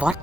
What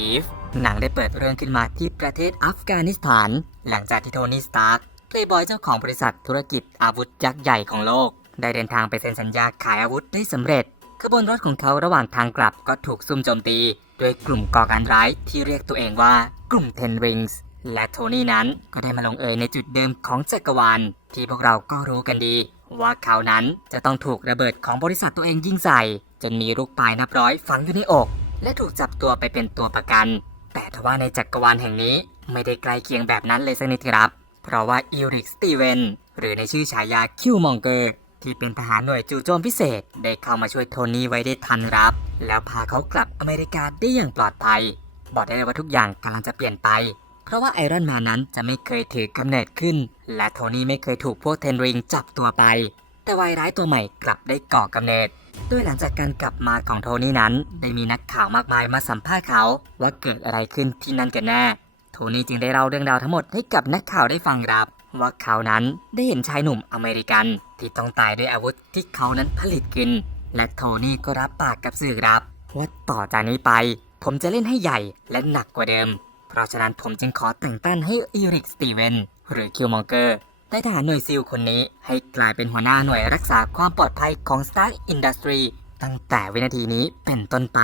If หนังได้เปิดเรื่องขึ้นมาที่ประเทศอัฟกานิสถาน หลังจากที่โทนี่สตาร์กเพลย์บอยเจ้าของบริษัทธุรกิจอาวุธยักษ์ใหญ่ของโลก ได้เดินทางไปเซ็นสัญญาขายอาวุธได้สำเร็จ ขบวนรถของเขาระหว่างทางกลับก็ถูกซุ่มโจมตีโดยกลุ่มก่อการร้ายที่เรียกตัวเองว่ากลุ่ม Ten Rings และโทนี่นั้นก็ได้มาลงเอยในจุดเดิมของจักรวาลที่พวกเราก็รู้กันดี ว่าเขานั้นจะต้องถูกระเบิดของบริษัทตัวเองยิงใส่จนมีลูกปลายนับร้อยฝังอยู่ในอก และถูกจับตัวไปเป็นตัวประกัน แต่ทว่าในจักกรวาลแห่งนี้ไม่ได้ใกลเคียงแบบนั้นเลยสักนิดครับ เพราะว่าอิริกสตีเวนหรือในชื่อฉายาคิวมองเกอร์ที่เป็นทหารหน่วยจู่โจมพิเศษ ได้เข้ามาช่วยโทนี่ไว้ได้ทันครับ แล้วพาเขากลับอเมริกาได้อย่างปลอดภัย บอกได้เลยว่าทุกอย่างกำลังจะเปลี่ยนไป เพราะว่าไอรอนแมนนั้นจะไม่เคยถือกำเนิดขึ้น และโทนี่ไม่เคยถูกพวกเทนริงจับตัวไป แต่วายร้ายตัวใหม่กลับได้ก่อกำเนิด โดยหลังจากการกลับมาของโทนี่นั้น ได้มีนักข่าวมากมายมาสัมภาษณ์เขา ว่าเกิดอะไรขึ้นที่นั่นกันแน่ โทนี่จึงได้เล่าเรื่องราวทั้งหมดให้กับนักข่าวได้ฟังครับว่าเขานั้นได้เห็นชายหนุ่มอเมริกันที่ต้องตายด้วยอาวุธที่เขานั้นผลิตขึ้น และโทนี่ก็รับปากกับสื่อครับว่าต่อจากนี้ไป ผมจะเล่นให้ใหญ่และหนักกว่าเดิม เพราะฉะนั้นผมจึงขอแต่งตั้งให้อีริกสตีเวนหรือคิวมองเกอร์ ได้ทหารหน่วยซิลคนนี้ให้กลายเป็นหัวหน้าหน่วยรักษาความปลอดภัยของ Stark Industry ตั้งแต่วินาทีนี้เป็นต้นไป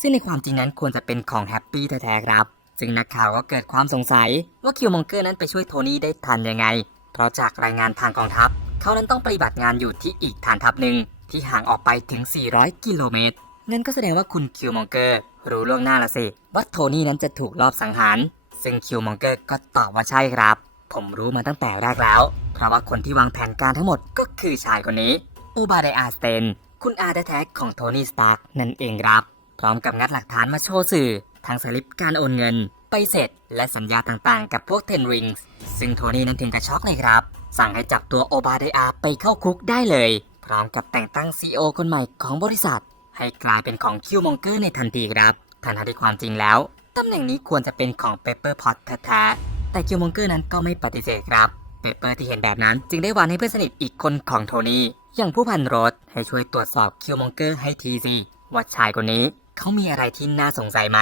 ซึ่งในความจริงนั้นควรจะเป็นของแฮปปี้แท้ๆครับ ซึ่งนักข่าวก็เกิดความสงสัยว่าคิวมองเกอร์นั้นไปช่วยโทนี่ได้ทันยังไง เพราะจากรายงานทางกองทัพ เขานั้นต้องปฏิบัติงานอยู่ที่อีกฐานทัพหนึ่งที่ห่างออกไปถึง 400 กิโลเมตรนั่นก็แสดงว่าคุณคิวมองเกอร์รู้ล่วงหน้าละสิว่าโทนี่นั้นจะถูกลอบสังหาร ซึ่งคิวมองเกอร์ก็ตอบว่าใช่ครับ ผมรู้มาตั้งแต่แรกแล้ว เพราะว่าคนที่วางแผนการทั้งหมดก็คือชายคนนี้ อูบาเดอาสเตน คุณอาแท้ๆของโทนี่สตาร์กนั่นเองครับ พร้อมกับงัดหลักฐานมาโชว์สื่อ ทั้งสลิปการโอนเงิน ไปเสร็จ และสัญญาต่างๆ กับพวกเทนริงส์ซึ่งโทนี่นั้นถึงกับช็อกเลยครับ สั่งให้จับตัวโอบาเดอาไปเข้าคุกได้เลย พร้อมกับแต่งตั้ง CEO คนใหม่ของบริษัท ให้กลายเป็นของคิวมองเกอร์ในทันทีครับทันทีความจริงแล้วตำแหน่งนี้ควรจะเป็นของเปเปอร์พอตแท้ๆ แต่คิวมองเกอร์นั้นก็ไม่ปฏิเสธครับเปเปอร์ที่เห็นแบบนั้น จึงได้วานให้เพื่อนสนิทอีกคนของโทนี่อย่างผู้พันโรสให้ช่วยตรวจสอบคิวมองเกอร์ให้ทีสิว่าชายคนนี้เขามีอะไรที่น่าสงสัยไหม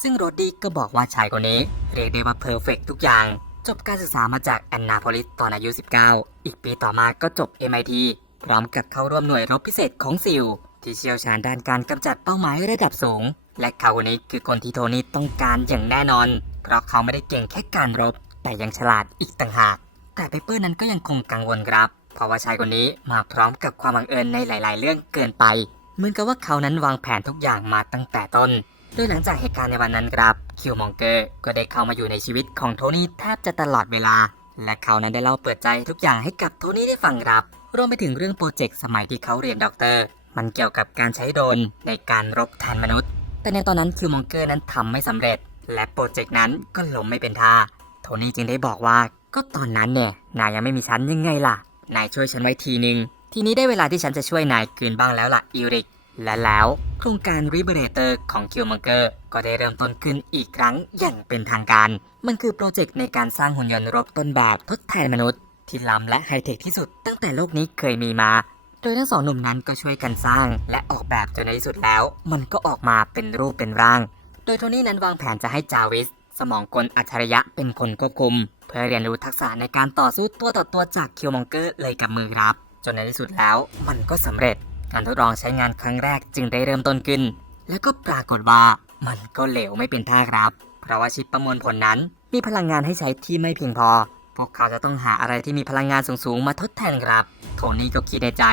ซึ่งโรดดี้ก็บอกว่าชายคนนี้ เรียกได้ว่าเพอร์เฟกทุกอย่าง จบการศึกษามาจากแอนนาโพลิสตอนอายุ 19 อีกปีต่อมาก็จบ MIT พร้อมกับเข้าร่วมหน่วยรบพิเศษของซิลที่เชี่ยวชาญด้านการกำจัดเป้าหมายระดับสูง และเขาคนนี้คือคนที่โทนี่ต้องการอย่างแน่นอน เพราะเขาไม่ได้เก่งแค่การรบ แต่ยังฉลาดอีกต่างหาก แต่เปเปอร์นั้นก็ยังคงกังวลครับ เพราะว่าชายคนนี้มาพร้อมกับความบังเอิญในหลาย ๆ เรื่องเกินไป เหมือนกับว่าเขานั้นวางแผนทุกอย่างมาตั้งแต่ต้น โดยหลังจากเหตุการณ์ในวันนั้นครับ คิวมองเกอร์ก็ได้เข้ามาอยู่ในชีวิตของโทนี่แทบจะตลอดเวลา และเขานั้นได้เล่าเปิดใจทุกอย่างให้กับโทนี่ได้ฟังครับ รวมไปถึงเรื่องโปรเจกต์สมัยที่เขาเรียนด็อกเตอร์ มันเกี่ยวกับการใช้โดรนในการรบแทนมนุษย์ แต่ในตอนนั้นคิวมองเกอร์นั้นทำไม่สำเร็จ และโปรเจกต์นั้นก็ล้มไม่เป็นท่า โทนี่จึงได้บอกว่า ก็ตอนนั้นเนี่ย นายยังไม่มีฉันยังไงล่ะ นายช่วยฉันไว้ทีนึง ทีนี้ได้เวลาที่ฉันจะช่วยนายคืนบ้างแล้วล่ะอิริก และแล้วโครงการ Liberator ของคิวมังเกอร์ก็ได้เริ่มต้นขึ้นอีกครั้งอย่างเป็นทางการ มันคือโปรเจกต์ในการสร้างหุ่นยนต์รบต้นแบบทดแทนมนุษย์ ที่ล้ำและไฮเทคที่สุดตั้งแต่โลกนี้เคยมีมา โดยทั้งสองหนุ่มนั้นก็ช่วยกันสร้าง และออกแบบจนในที่สุดแล้ว มันก็ออกมาเป็นรูปเป็นร่าง โดยโทนี่นั้นวางแผนจะให้จาวิส สมองกลอัจฉริยะเป็นคนควบคุม เพื่อเรียนรู้ทักษะในการต่อสู้ตัวต่อตัวจากคิวมองเกอร์เลยกับมือครับ จนในที่สุดแล้วมันก็สำเร็จ การทดลองใช้งานครั้งแรกจึงได้เริ่มต้นขึ้น แล้วก็ปรากฏว่ามันก็เหลวไม่เป็นท่าครับ เพราะว่าชิปประมวลผลนั้น มีพลังงานให้ใช้ที่ไม่เพียงพอ พวกเขาจะต้องหาอะไรที่มีพลังงานสูงๆมาทดแทนครับ โทนี่ก็คิดในใจ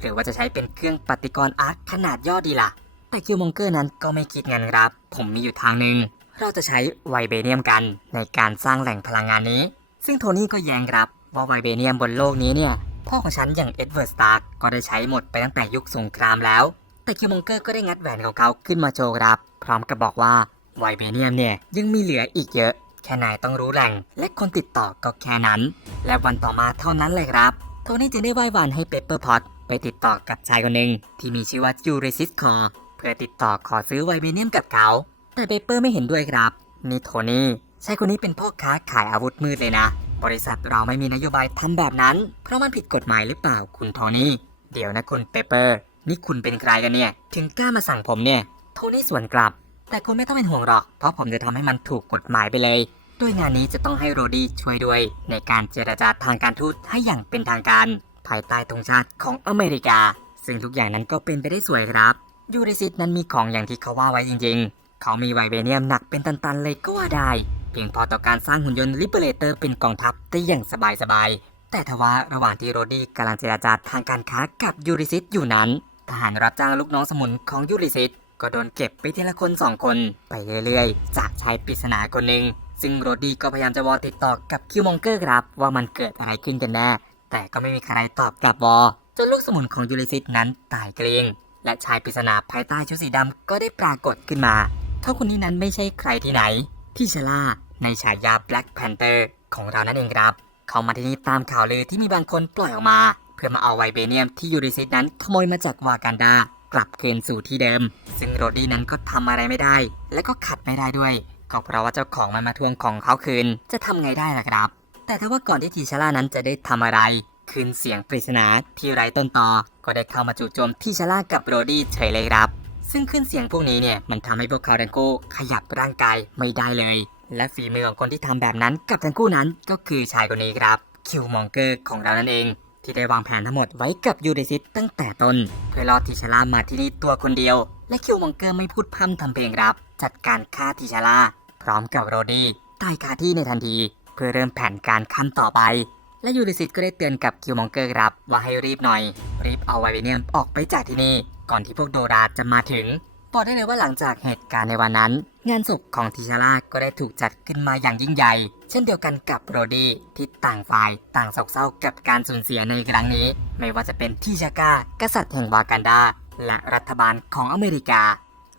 หรือว่าจะใช้เป็นเครื่องปฏิกรณ์อาร์ตขนาดย่อดีล่ะ แต่คิวมองเกอร์นั้นก็ไม่คิดเงั้นครับ ผมมีอยู่ทางหนึ่ง เราจะใช้ไวเบเนียมกันในการสร้างแหล่งพลังงานนี้ ซึ่งโทนี่ก็แย้งครับ ว่าไวเบเนียมบนโลกนี้เนี่ย พ่อของฉันอย่างเอ็ดเวิร์ดสตาร์กก็ได้ใช้หมดไปตั้งแต่ยุคสงครามแล้ว แต่คิวมองเกอร์ก็ได้งัดแหวนของเขาขึ้นมาโชว์ครับ พร้อมกับบอกว่าไวเบเนียมเนี่ยยังมีเหลืออีกเยอะ แค่นายต้องรู้แหล่ง และคนติดต่อก็แค่นั้น และวันต่อมาเท่านั้นเลยครับ โทนี่จึงได้ไหว้วานให้เปเปอร์พอตไปติดต่อกับชายคนหนึ่งที่มีชื่อว่าจูเรซิสคอร์ เพื่อติดต่อขอซื้อไวเบเนียมกับเขา แต่เปเปอร์ไม่เห็นด้วยครับ นี่โทนี่ชายคนนี้เป็นพ่อค้าขายอาวุธมืดเลยนะ บริษัทเราไม่มีนโยบายทำแบบนั้น เพราะมันผิดกฎหมายหรือเปล่าคุณโทนี่ เดี๋ยวนะคุณเปเปอร์ นี่คุณเป็นใครกันเนี่ย ถึงกล้ามาสั่งผมเนี่ย โทนี่สวนกลับ แต่คุณไม่ต้องเป็นห่วงหรอก เพราะผมจะทำให้มันถูกกฎหมายไปเลยด้วยงานนี้จะต้องให้โรดี้ช่วยด้วย ในการเจรจาทางการทูตให้อย่างเป็นทางการ ภายใต้ธงชาติของอเมริกา ซึ่งทุกอย่างนั้นก็เป็นไปได้สวยครับ ยูริซิตนั้นมีของอย่างที่เขาว่าไว้จริงๆ เขามีไวเบเนียมหนักเป็นตันๆ เลยก็ว่าได้ เพียงพอต่อการสร้างหุ่นยนต์ลิเบเลเตอร์เป็นกองทัพได้อย่างสบายๆ แต่ทว่าระหว่างที่โรดี้กำลังเจรจาทางการค้ากับยูริซิตอยู่นั้น ทหารรับจ้างลูกน้องสมุนของยูริซิตก็โดนเก็บไปทีละคนสองคนไปเรื่อยๆ จากชายปริศนาคนหนึ่งซึ่งโรดี้ก็พยายามจะวอติดต่อกับคิวมองเกอร์ครับ ว่ามันเกิดอะไรขึ้นกันแน่แต่ก็ไม่มีใครตอบกลับวอจนลูกสมุนของยูริซิตนั้นตายเกลียง และชายปริศนาภายใต้ชุดสีดำก็ได้ปรากฏขึ้นมา เขาคนนี้นั้นไม่ใช่ใครที่ไหนที่ชล่าในฉายา Black Panther ของเรานั่นเองครับ เขามาที่นี่ตามข่าวลือที่มีบางคนปล่อยออกมา เพื่อมาเอาไวเบเนียมที่ยูริซิตนั้นขโมยมาจากวากันดา กลับคืนสู่ที่เดิม ซึ่งโรดี้นั้นก็ทำอะไรไม่ได้ และก็ขัดไม่ได้ด้วยก็เพราะว่าเจ้าของมันมาทวงของเขาคืน จะทำไงได้ล่ะครับ แต่ถ้าว่าก่อนที่ทีชาร่านั้นจะได้ทำอะไร คืนเสียงปริศนาที่ไร้ต้นตอ ก็ได้เข้ามาจู่โจมที่ชาร่ากับโรดี้เฉยเลยครับ ซึ่งขึ้นเสียงพวกนี้เนี่ยมันทำให้พวกเขาทั้งคู่ขยับร่างกายไม่ได้เลย และฝีมือของคนที่ทำแบบนั้นกับทั้งคู่นั้นก็คือชายคนนี้ครับคิวมองเกอร์ของเรานั่นเอง ที่ได้วางแผนทั้งหมดไว้กับยูเดซิตตั้งแต่ต้นเพื่อล่อทิชาร่ามาที่นี่ตัวคนเดียว และคิวมองเกอร์ไม่พูดพร่ำทำเพลงครับ จัดการฆ่าทิชาร่าพร้อมกับโรดี้ตายคาที่ในทันที เพื่อเริ่มแผนการขั้นต่อไป และยูริซิตก็ได้เตือนกับคิวมองเกอร์ครับ ว่าให้รีบหน่อย รีบเอาไวเบเนียมออกไปจากที่นี่ ก่อนที่พวกโดราจะมาถึงบอกได้เลยว่าหลังจากเหตุการณ์ในวันนั้น งานศพของทิชาร่าก็ได้ถูกจัดขึ้นมาอย่างยิ่งใหญ่ เช่นเดียวกันกับโรดี้ที่ต่างฝ่ายต่างโศกเศร้ากับการสูญเสียในครั้งนี้ ไม่ว่าจะเป็นทิชากากษัตริย์แห่งวากันดา และรัฐบาลของอเมริกา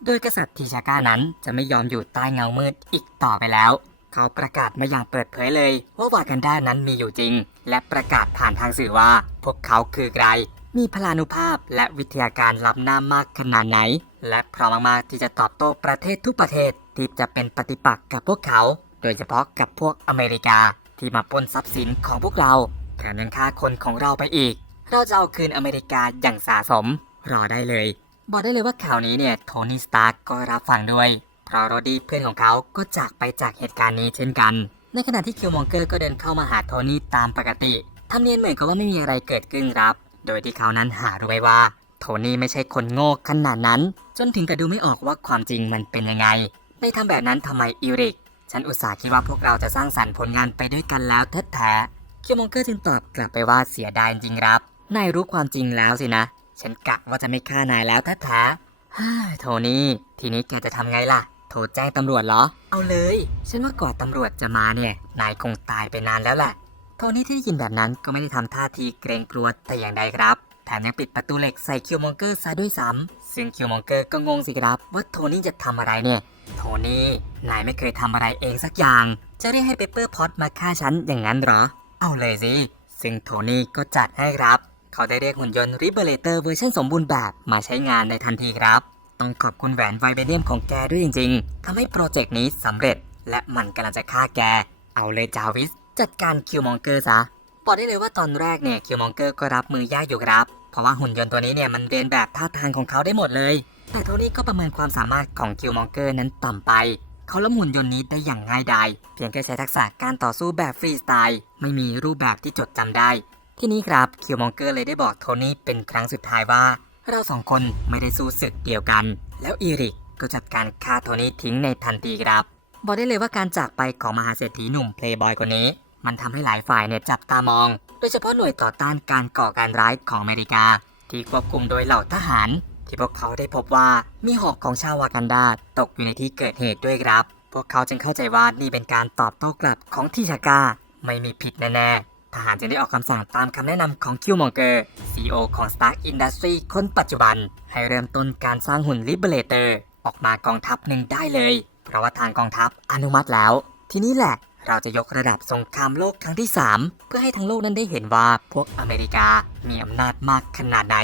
โดยกษัตริย์ทิชากานั้นจะไม่ยอมอยู่ใต้เงามืดอีกต่อไปแล้ว เขาประกาศมาอย่างเปิดเผยเลย ว่าวากันดานั้นมีอยู่จริง และประกาศผ่านทางสื่อว่า พวกเขาคือใคร มีพลานุภาพและวิทยาการล้ำหน้ามากขนาดไหน และพร้อมมากๆที่จะตอบโต้ประเทศทุกประเทศที่จะเป็นปฏิปักษ์กับพวกเขา โดยเฉพาะกับพวกอเมริกาที่มาปล้นทรัพย์สินของพวกเราแถมยังฆ่าคนของเราไปอีก เราจะเอาคืนอเมริกาอย่างสะสม รอได้เลย บอกได้เลยว่าข่าวนี้เนี่ยโทนี่สตาร์กก็รับฟังด้วย เพราะโรดี้เพื่อนของเขาก็จากไปจากเหตุการณ์นี้เช่นกัน ในขณะที่คิวมองเกอร์ก็เดินเข้ามาหาโทนี่ตามปกติทำเนียนเหมือนกับว่าไม่มีอะไรเกิดขึ้นครับ โดยที่เขานั้นหารู้ไหมว่า โทนี่ไม่ใช่คนโง่ขนาดนั้น จนถึงกับดูไม่ออกว่าความจริงมันเป็นยังไง ไม่ทำแบบนั้นทำไมอิริก ฉันอุตส่าห์คิดว่าพวกเราจะสร้างสรรค์ผลงานไปด้วยกันแล้วแท้ๆคิวมองเกอร์จึงตอบกลับไปว่าเสียดายจริงครับนายรู้ความจริงแล้วสินะ ฉันกะว่าจะไม่ฆ่านายแล้วแท้ๆฮ่าโทนี่ ทีนี้แกจะทำไงล่ะ รแจ้งตำรวจเหรอ เอาเลย ฉันว่าก่อนตำรวจจะมาเนี่ย นายคงตายไปนานแล้วแหละโทนี่ที่ได้ยินแบบนั้นก็ไม่ได้ทำท่าทีเกรงกลัวแต่อย่างใดครับ แถมยังปิดประตูเหล็กใส่คิวมองเกอร์ซะด้วยซ้ำซึ่งคิวมองเกอร์ก็งงสิครับว่าโทนี่จะทำอะไรเนี่ย โทนี่นายไม่เคยทำอะไรเองสักอย่าง จะเรียกให้เปเปอร์พอตมาฆ่าฉันอย่างนั้นเหรอ เอาเลยสิ ซึ่งโทนี่ก็จัดให้ครับ เขาได้เรียกหุ่นยนต์ริเบเลเตอร์เวอร์ชันสมบูรณ์แบบมาใช้งานในทันทีครับ ต้องขอบคุณแหวนไวเบเนียมของแกด้วยจริงๆทำให้โปรเจกต์นี้สำเร็จ และมันกำลังจะฆ่าแก เอาเลยจาวิส จัดการคิวมองเกอร์ซะบอกได้เลยว่าตอนแรกเนี่ยคิวมองเกอร์ก็รับมือยากอยู่ครับ เพราะว่าหุ่นยนต์ตัวนี้เนี่ยมันเรียนแบบท่าทางของเขาได้หมดเลย แต่โทนี่ก็ประเมินความสามารถของคิวมองเกอร์นั้นต่ำไป เขาล้มหุ่นยนต์นี้ได้อย่างง่ายดายเพียงแค่ใช้ทักษะการต่อสู้แบบฟรีสไตล์ไม่มีรูปแบบที่จดจำได้ ที่นี้ครับคิวมองเกอร์เลยได้บอกโทนี่เป็นครั้งสุดท้ายว่า เราสองคนไม่ได้สู้ศึกเดียวกัน แล้วอีริกก็จัดการฆ่าโทนี่ทิ้งในทันทีครับ บอกได้เลยว่าการจากไปของมหาเศรษฐีหนุ่มเพลย์บอยคนนี้ มันทำให้หลายฝ่ายเนี่ยจับตามอง โดยเฉพาะหน่วยต่อต้านการก่อการร้ายของอเมริกา ที่ควบคุมโดยเหล่าทหาร ที่พวกเขาได้พบว่ามีหอกของชาววากันดาตกอยู่ในที่เกิดเหตุด้วยครับ พวกเขาจึงเข้าใจว่านี่เป็นการตอบโต้กลับของทิชากาไม่มีผิดแน่ๆ ทหารจึงได้ออกคำสั่งตามคำแนะนำของคิวมองเกอร์ CEO ของ Stark Industry คนปัจจุบัน ให้เริ่มต้นการสร้างหุ่น Liberator ออกมากองทัพหนึ่งได้เลย เพราะว่าทางกองทัพอนุมัติแล้ว ทีนี้แหละเราจะยกระดับสงครามโลกครั้งที่ 3 เพื่อให้ทั้งโลกนั้นได้เห็นว่าพวกอเมริกามีอำนาจมากขนาดไหน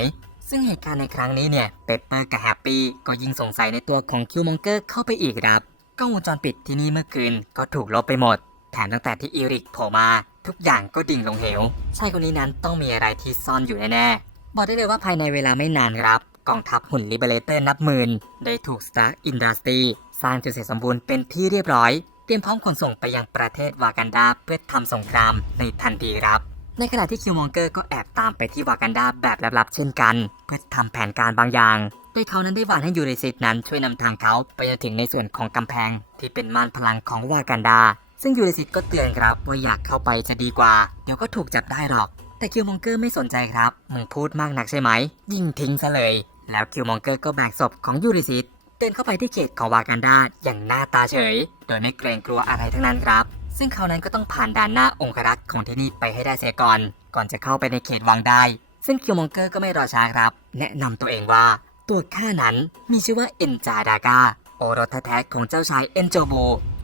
ซึ่งเหตุการณ์ในครั้งนี้เนี่ยเปเปอร์กับแฮปปี้ก็ยิ่งสงสัยในตัวของคิวมองเกอร์เข้าไปอีกครับกล้องวงจรปิดที่นี่เมื่อคืนก็ถูกลบไปหมด แถมตั้งแต่ที่อีริกโผล่มา ทุกอย่างก็ดิ่งลงเหวชายคนนี้นั้นต้องมีอะไรที่ซ่อนอยู่แน่ๆ บอกได้เลยว่าภายในเวลาไม่นานครับ กองทัพหุ่นลิเบเลเตอร์นับหมื่น ได้ถูก Stark Industry สร้างจนเสร็จสมบูรณ์เป็นที่เรียบร้อย เตรียมพร้อมขนส่งไปยังประเทศวากันดาเพื่อทำสงครามในทันทีครับ ในขณะที่คิวมองเกอร์ก็แอบตามไปที่วากันดาแบบลับๆเช่นกัน เพื่อทำแผนการบางอย่างโดยเขานั้นได้หวานให้ยูเรซิสนั้นช่วยนำทางเขาไปจนถึงในส่วนของกำแพงที่เป็นม่านพลังของวากันดา ซึ่งยูเรซิสก็เตือนครับว่าอยากเข้าไปจะดีกว่า เดี๋ยวก็ถูกจับได้หรอก แต่คิวมองเกอร์ไม่สนใจครับ มึงพูดมากนักใช่ไหม ยิงทิ้งซะเลย แล้วคิวมองเกอร์ก็แบกศพของยูริซิสเดินเข้าไปที่เขตของวากันดาอย่างหน้าตาเฉย โดยไม่เกรงกลัวอะไรทั้งนั้นครับ ซึ่งเขานั้นก็ต้องผ่านด่านหน้าองครักษ์ของที่นี่ไปให้ได้เสียก่อน ก่อนจะเข้าไปในเขตวังได้ ซึ่งคิวมองเกอร์ก็ไม่รอช้าครับ แนะนำตัวเองว่า ตัวข้านั้นมีชื่อว่าเอ็นจาดากาโอรสแท้ๆของเจ้าชายเอ็นโจโบ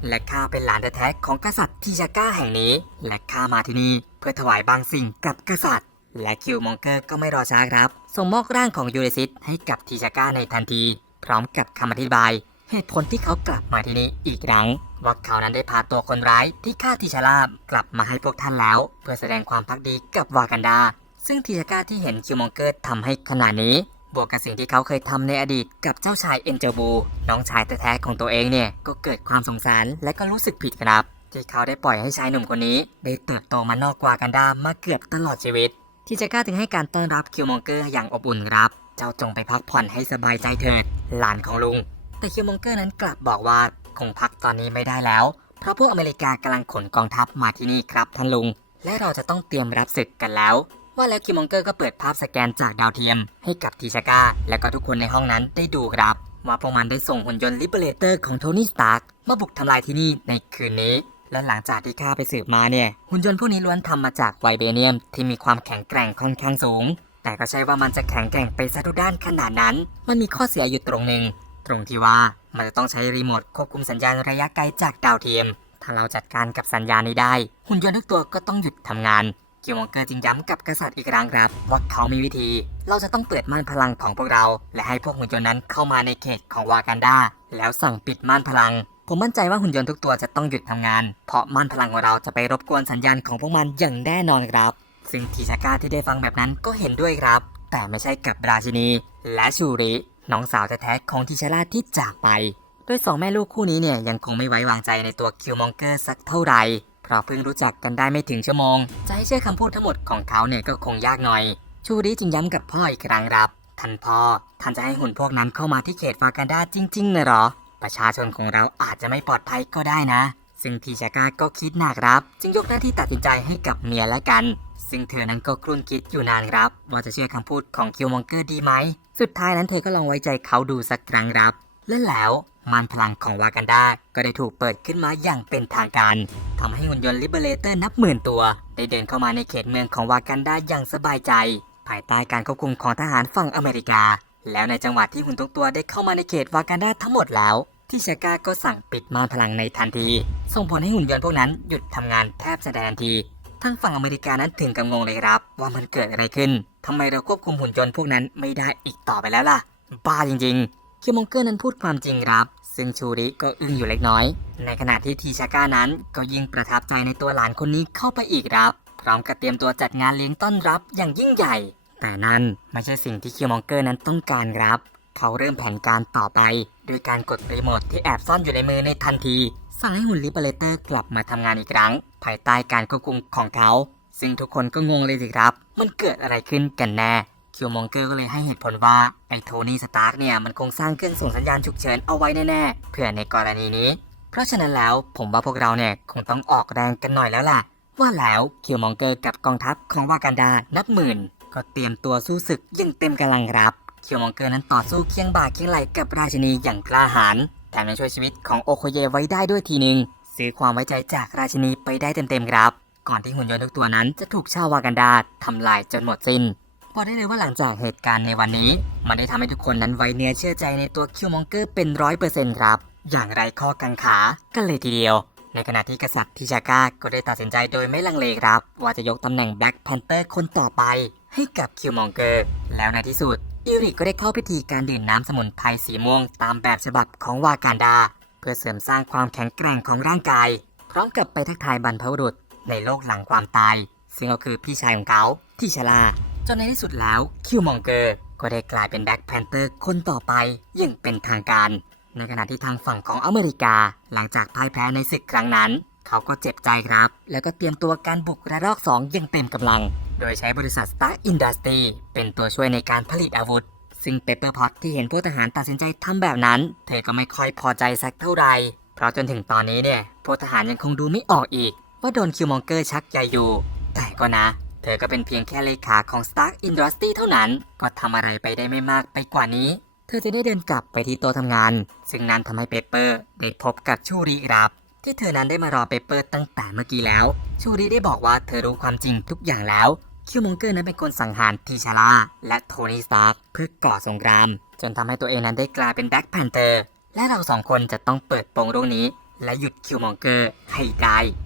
และข้าเป็นหลานแท้ๆของกษัตริย์ทิชาก้าแห่งนี้ และข้ามาที่นี่เพื่อถวายบางสิ่งกับกษัตริย์ และคิวมองเกอร์ก็ไม่รอช้าครับ ส่งมอบร่างของยูเรซิสให้กับทิชาก้าในทันที พร้อมกับคำอธิบาย เหตุผลที่เขากลับมาที่นี่อีกครั้งว่าเขานั้นได้พาตัวคนร้ายที่ฆ่าทิชาลาบกลับมาให้พวกท่านแล้ว เพื่อแสดงความพักดีกับวากันดา ซึ่งทิชาก้าที่เห็นคิวมองเกอร์ทำให้ขนาดนี้ บวกกับสิ่งที่เขาเคยทำในอดีตกับเจ้าชายเอ็นเจอบู น้องชายแท้ๆของตัวเองเนี่ย ก็เกิดความสงสารและก็รู้สึกผิดครับ ที่เขาได้ปล่อยให้ชายหนุ่มคนนี้ ได้เติบโตมานอกวากันดามาเกือบตลอดชีวิต ที่จะกล้าถึงให้การต้อนรับคิวมองเกอร์อย่างอบอุ่นครับ เจ้าจงไปพักผ่อนให้สบายใจเถิดหลานของลุง แต่คิวมองเกอร์นั้นกลับบอกว่าคงพักตอนนี้ไม่ได้แล้ว เพราะพวกอเมริกากำลังขนกองทัพมาที่นี่ครับท่านลุง และเราจะต้องเตรียมรับศึกกันแล้ว ว่าแล้วคิวมองเกอร์ก็เปิดภาพสแกนจากดาวเทียม ให้กับทีชาก้าและก็ทุกคนในห้องนั้นได้ดูครับ ว่าพวกมันได้ส่งหุ่นยนต์ลิเบเลเตอร์ของโทนี่สตาร์กมาบุกทำลายที่นี่ในคืนนี้ และหลังจากที่ข้าไปสืบมาเนี่ยหุ่นยนต์พวกนี้ล้วนทำมาจากไวเบเนียม ที่มีความแข็งแกร่งค่อนข้างสูง แต่ก็ใช่ว่ามันจะแข็งแกร่งไปซะทุกด้านขนาดนั้น มันมีข้อเสียอยู่ตรงหนึ่งตรงที่ว่ามันจะต้องใช้รีโมทควบคุมสัญญาณระยะไกลจากดาวเทียม ถ้าเราจัดการกับสัญญาณนี้ได้ หุ่นยนต์ทุกตัวก็ต้องหยุดทำงาน คิวมองเกอร์จึงย้ำกับกษัตริย์อีกครั้งครับ ว่าเขามีวิธี เราจะต้องเปิดม่านพลังของพวกเรา และให้พวกหุ่นยนต์นั้นเข้ามาในเขตของวากันดาแล้วสั่งปิดม่านพลัง ผมมั่นใจว่าหุ่นยนต์ทุกตัวจะต้องหยุดทำงาน เพราะม่านพลังของเราจะไปรบกวนสัญญาณของพวกมันอย่างแน่นอนครับ ซึ่งทีชาก้าที่ได้ฟังแบบนั้นก็เห็นด้วยครับ แต่ไม่ใช่กับราชินี และชูริน้องสาวแท้ๆของทิชาราที่จากไปโดยสองแม่ลูกคู่นี้เนี่ยยังคงไม่ไว้วางใจในตัวคิวมองเกอร์สักเท่าไหร่ เพราะเพิ่งรู้จักกันได้ไม่ถึงชั่วโมง จะให้เชื่อคำพูดทั้งหมดของเขาเนี่ยก็คงยากหน่อย ชูริจึงย้ำกับพ่ออีกครั้งครับ ท่านพ่อ ท่านจะให้หุ่นพวกนั้นเข้ามาที่เขตฟากันดาจริงๆนะหรอ ประชาชนของเราอาจจะไม่ปลอดภัยก็ได้นะ ซึ่งทีชาก้าก็คิดหนักครับ จึงยกหน้าที่ตัดสินใจให้กับเมียแล้วกัน ซึ่งเธอนั้นก็ครุ่นคิดอยู่นานครับ ว่าจะเชื่อคำพูดของคิวมองเกอร์ดีไหม สุดท้ายนั้นเธอก็ลองไว้ใจเขาดูสักครั้งครับ และแล้ว มานพลังของวากันดา ก็ได้ถูกเปิดขึ้นมาอย่างเป็นทางการทำให้หุ่นยนต์ลิเบเลเตอร์นับหมื่นตัว ได้เดินเข้ามาในเขตเมืองของวากันดาอย่างสบายใจ ภายใต้การควบคุมของทหารฝั่งอเมริกา แล้วในจังหวะที่หุ่นทุกตัวได้เข้ามาในเขตวากันดาทั้งหมดแล้ว ที่ชาก้าก็สั่งปิดม่านพลังในทันที ส่งผลให้หุ่นยนต์พวกนั้นหยุดทำงานแทบจะทันทีทางฝั่งอเมริกานั้นถึงกับงงเลยครับ ว่ามันเกิดอะไรขึ้นทำไมเราควบคุมหุ่นยนต์พวกนั้นไม่ได้อีกต่อไปแล้วล่ะ บ้าจริงๆ คิวมองเกอร์นั้นพูดความจริงครับ ซึ่งชูริก็อึ้งอยู่เล็กน้อย ในขณะที่ทีชาก้านั้นก็ยิ่งประทับใจในตัวหลานคนนี้เข้าไปอีกครับ พร้อมกับเตรียมตัวจัดงานเลี้ยงต้อนรับอย่างยิ่งใหญ่ แต่นั่นไม่ใช่สิ่งที่คิวมองเกอร์นั้นต้องการครับ เขาเริ่มแผนการต่อไปโดยการกดรีโมทที่แอบซ่อนอยู่ในมือในทันที สั่งให้หุ่นลิเบเลเตอร์กลับมาทำงานอีกครั้ง ภายใต้การควบคุมของเขา ซึ่งทุกคนก็งงเลยสิครับ มันเกิดอะไรขึ้นกันแน่ คิวมองเกอร์ก็เลยให้เหตุผลว่า ไอ้โทนี่สตาร์กเนี่ย มันคงสร้างเครื่องส่งสัญญาณฉุกเฉินเอาไว้แน่ๆเพื่อในกรณีนี้ เพราะฉะนั้นแล้วผมว่าพวกเราเนี่ย คงต้องออกแรงกันหน่อยแล้วล่ะ ว่าแล้วคิวมองเกอร์กับกองทัพของวากันดานับหมื่น ก็เตรียมตัวสู้ศึกอยังเต็มกำลังรับคิวมองเกอร์นั้นต่อสู้เคียงบ่าเคียงไหลกับราชินีอย่างกล้าหาญแถมยังช่วยชีวิตของโอโคเยไว้ได้ด้วยทีหนึ่งซื้อความไว้ใจจากราชินีไปได้เต็มๆครับ ก่อนที่หุ่นยนต์ทุกตัวนั้นจะถูกชาววากันดาทำลายจนหมดสิ้น บอกได้เลยว่าหลังจากเหตุการณ์ในวันนี้ มันได้ทำให้ทุกคนนั้นไว้เนื้อเชื่อใจในตัวคิวมองเกอร์เป็นร้อยเปอร์เซ็นต์ครับ อย่างไรข้อกังขากันเลยทีเดียว ในขณะที่กษัตริย์ทิชาก้าก็ได้ตัดสินใจโดยไม่ลังเลครับ ว่าจะยกตำแหน่งแบล็กแพนเตอร์คนต่อไป ให้กับคิวมองเกอร์แล้วในที่สุดอิริกก็ได้เข้าพิธีการดื่มน้ำสมุนไพรสีม่วงตามแบบฉบับของวากันดา เพื่อเสริมสร้างความแข็งแกร่งของร่างกาย พร้อมกับไปทักทายบรรพบุรุษในโลกหลังความตาย ซึ่งก็คือพี่ชายของเขาที่ชรา จนในที่สุดแล้วคิวมองเกอร์ก็ได้กลายเป็นแบ็คแพนเตอร์คนต่อไปอยังเป็นทางการ ในขณะที่ทางฝั่งของอเมริกา หลังจากพ่ายแพ้ในศึกครั้งนั้น เขาก็เจ็บใจครับ แล้วก็เตรียมตัวการบุกระลอก2อย่างเต็มกำลัง โดยใช้บริษัท Star Industry เป็นตัวช่วยในการผลิตอาวุธ ซึ่งเปเปอร์พอตที่เห็นพวกทหารตัดสินใจทำแบบนั้น เธอก็ไม่ค่อยพอใจสักเท่าไหร่เพราะจนถึงตอนนี้เนี่ยพวกทหารยังคงดูไม่ออกอีก ว่าโดนคิวมองเกอร์ชักใยอยู่ แต่ก็นะ เธอก็เป็นเพียงแค่เลขาของ Stark Industry เท่านั้น ก็ทำอะไรไปได้ไม่มากไปกว่านี้ เธอจะได้เดินกลับไปที่โต๊ะทำงาน ซึ่งนั่นทำให้เปเปอร์ได้พบกับชูริรับ ที่เธอนั้นได้มารอเปเปอร์ตั้งแต่เมื่อกี้แล้ว ชูริได้บอกว่าเธอรู้ความจริงทุกอย่างแล้ว คิวมองเกอร์นั้นเป็นคนสังหารทีชาร่าและโทนี่สตาร์เพื่อก่อสงคราม จนทำให้ตัวเองนั้นได้กลายเป็นแบ็คแพนเตอร์และเราสองคนจะต้องเปิดโปงเรื่องนี้ และหยุดคิวมองเกอร์ให้ได้